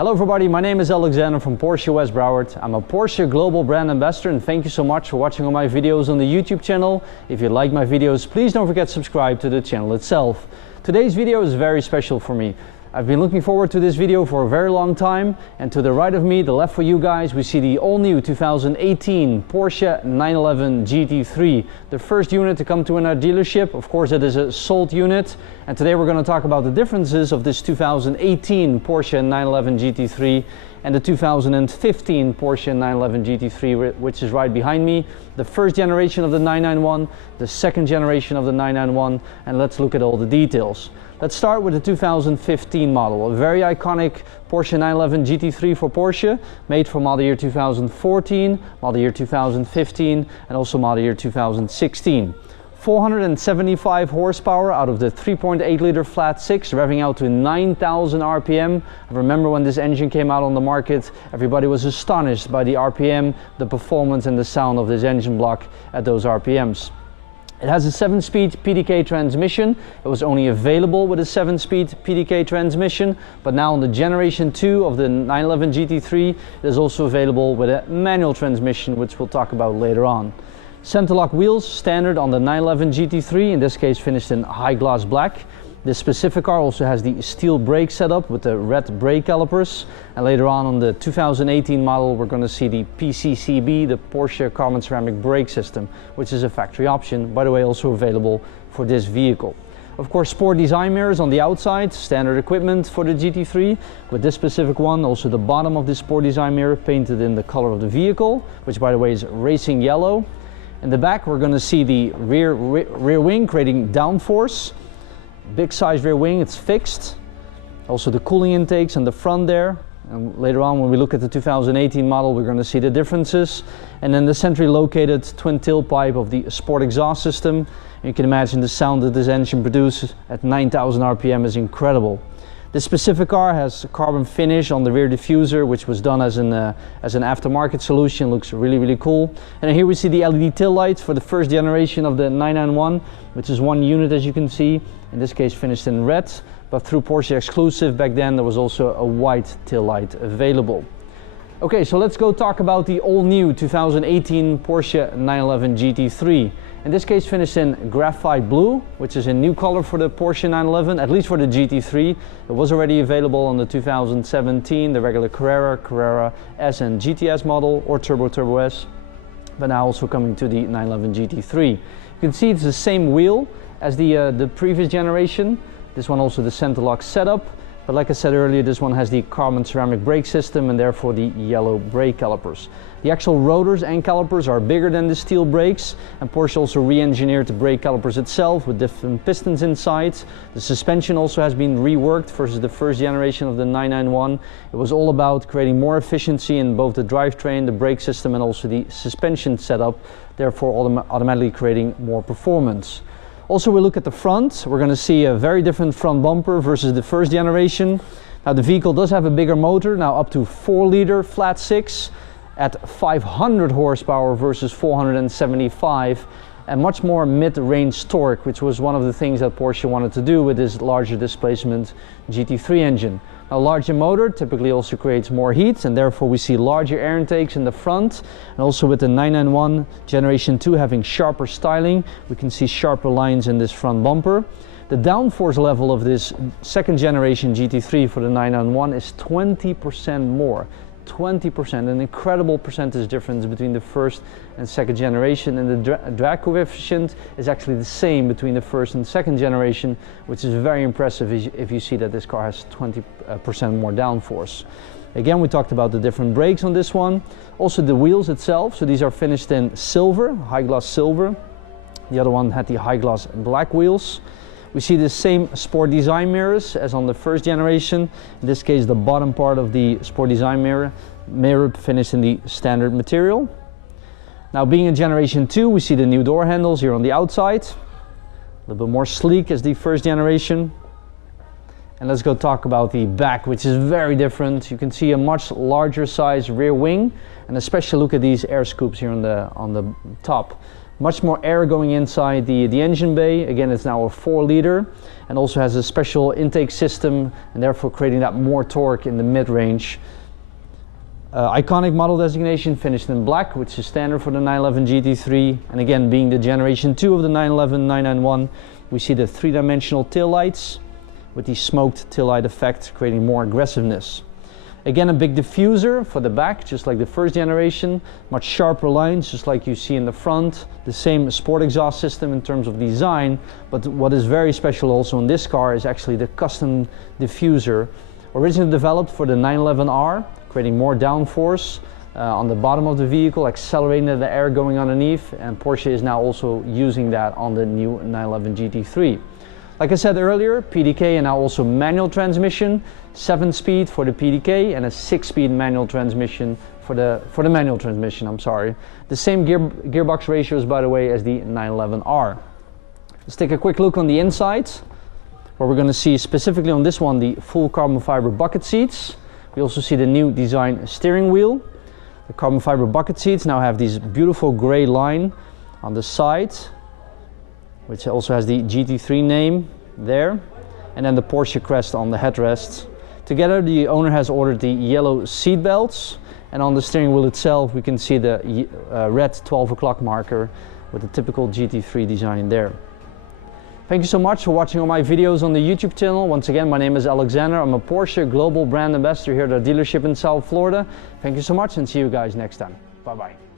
Hello everybody, my name is Alexander from Porsche West Broward. I'm a Porsche Global Brand Ambassador and thank you so much for watching all my videos on the YouTube channel. If you like my videos, please don't forget to subscribe to the channel itself. Today's video is very special for me. I've been looking forward to this video for a very long time, and to the right of me, the left for you guys, we see the all-new 2018 Porsche 911 GT3, the first unit to come to our dealership. Of course, it is a sold unit, and today we're going to talk about the differences of this 2018 Porsche 911 GT3 and the 2015 Porsche 911 GT3, which is right behind me. The first generation of the 991, the second generation of the 991, and let's look at all the details. Let's start with the 2015 model, a very iconic Porsche 911 GT3 for Porsche, made for model year 2014, model year 2015, and also model year 2016. 475 horsepower out of the 3.8 liter flat six, revving out to 9,000 RPM. I remember when this engine came out on the market, everybody was astonished by the RPM, the performance and the sound of this engine block at those RPMs. It has a 7-speed PDK transmission. It was only available with a 7-speed PDK transmission, but now on the generation 2 of the 911 GT3, it is also available with a manual transmission, which we'll talk about later on. Center-lock wheels, standard on the 911 GT3, in this case finished in high gloss black. This specific car also has the steel brake setup with the red brake calipers, and later on the 2018 model we're going to see the PCCB, the Porsche Carbon Ceramic Brake System, which is a factory option, by the way, also available for this vehicle. Of course, sport design mirrors on the outside, standard equipment for the GT3. With this specific one, also the bottom of this sport design mirror painted in the color of the vehicle, which by the way is racing yellow. In the back we're going to see the rear wing creating downforce. Big size rear wing, it's fixed. Also the cooling intakes in the front there. And later on when we look at the 2018 model we're going to see the differences. And then the centrally located twin tailpipe of the sport exhaust system. You can imagine the sound that this engine produces at 9,000 RPM is incredible. This specific car has a carbon finish on the rear diffuser, which was done as an aftermarket solution. Looks really cool. And here we see the LED tail lights for the first generation of the 991, which is one unit as you can see. In this case finished in red, but through Porsche exclusive back then there was also a white tail light available. Okay, so let's go talk about the all-new 2018 Porsche 911 GT3. In this case finished in graphite blue, which is a new color for the Porsche 911, at least for the GT3. It was already available on the 2017, the regular Carrera S and GTS model, or Turbo S, but now also coming to the 911 GT3. You can see it's the same wheel as the previous generation. This one also the center lock setup. But like I said earlier, this one has the carbon ceramic brake system and therefore the yellow brake calipers. The actual rotors and calipers are bigger than the steel brakes, and Porsche also re-engineered the brake calipers itself with different pistons inside. The suspension also has been reworked versus the first generation of the 991. It was all about creating more efficiency in both the drivetrain, the brake system and also the suspension setup, therefore automatically creating more performance. Also, we look at the front. We're going to see a very different front bumper versus the first generation. Now the vehicle does have a bigger motor, now up to 4 liter flat six at 500 horsepower versus 475, and much more mid-range torque, which was one of the things that Porsche wanted to do with this larger displacement GT3 engine. A larger motor typically also creates more heat, and therefore we see larger air intakes in the front, and also with the 991 generation 2 having sharper styling, we can see sharper lines in this front bumper. The downforce level of this second generation GT3 for the 991 is 20% more. 20%, an incredible percentage difference between the first and second generation, and the drag coefficient is actually the same between the first and second generation, which is very impressive if you see that this car has 20% more downforce. Again, we talked about the different brakes on this one. Also the wheels itself, so these are finished in silver, high gloss silver. The other one had the high gloss black wheels. We see the same sport design mirrors as on the first generation. In this case, the bottom part of the sport design mirror finished in the standard material. Now, being in generation 2, we see the new door handles here on the outside. A little bit more sleek as the first generation. And let's go talk about the back, which is very different. You can see a much larger size rear wing, and especially look at these air scoops here on the top. Much more air going inside the engine bay. Again, it's now a 4-liter and also has a special intake system and therefore creating that more torque in the mid-range. Iconic model designation finished in black, which is standard for the 911 GT3, and again, being the generation 2 of the 911 991, we see the 3-dimensional tail lights with the smoked tail light effect, creating more aggressiveness. Again, a big diffuser for the back, just like the first generation, much sharper lines, just like you see in the front. The same sport exhaust system in terms of design, but what is very special also in this car is actually the custom diffuser, originally developed for the 911R, creating more downforce on the bottom of the vehicle, accelerating the air going underneath, and Porsche is now also using that on the new 911 GT3. Like I said earlier, PDK and now also manual transmission, 7-speed for the PDK and a 6-speed manual transmission for the manual transmission, I'm sorry. The same gearbox ratios, by the way, as the 911R. Let's take a quick look on the inside, where we're going to see specifically on this one the full carbon fiber bucket seats. We also see the new design steering wheel. The carbon fiber bucket seats now have this beautiful gray line on the side, which also has the GT3 name there, and then the Porsche crest on the headrest. Together, the owner has ordered the yellow seat belts, and on the steering wheel itself we can see the red 12 o'clock marker with the typical GT3 design there. Thank you so much for watching all my videos on the YouTube channel. Once again, my name is Alexander. I'm a Porsche Global Brand Ambassador here at our dealership in South Florida. Thank you so much and see you guys next time. Bye-bye.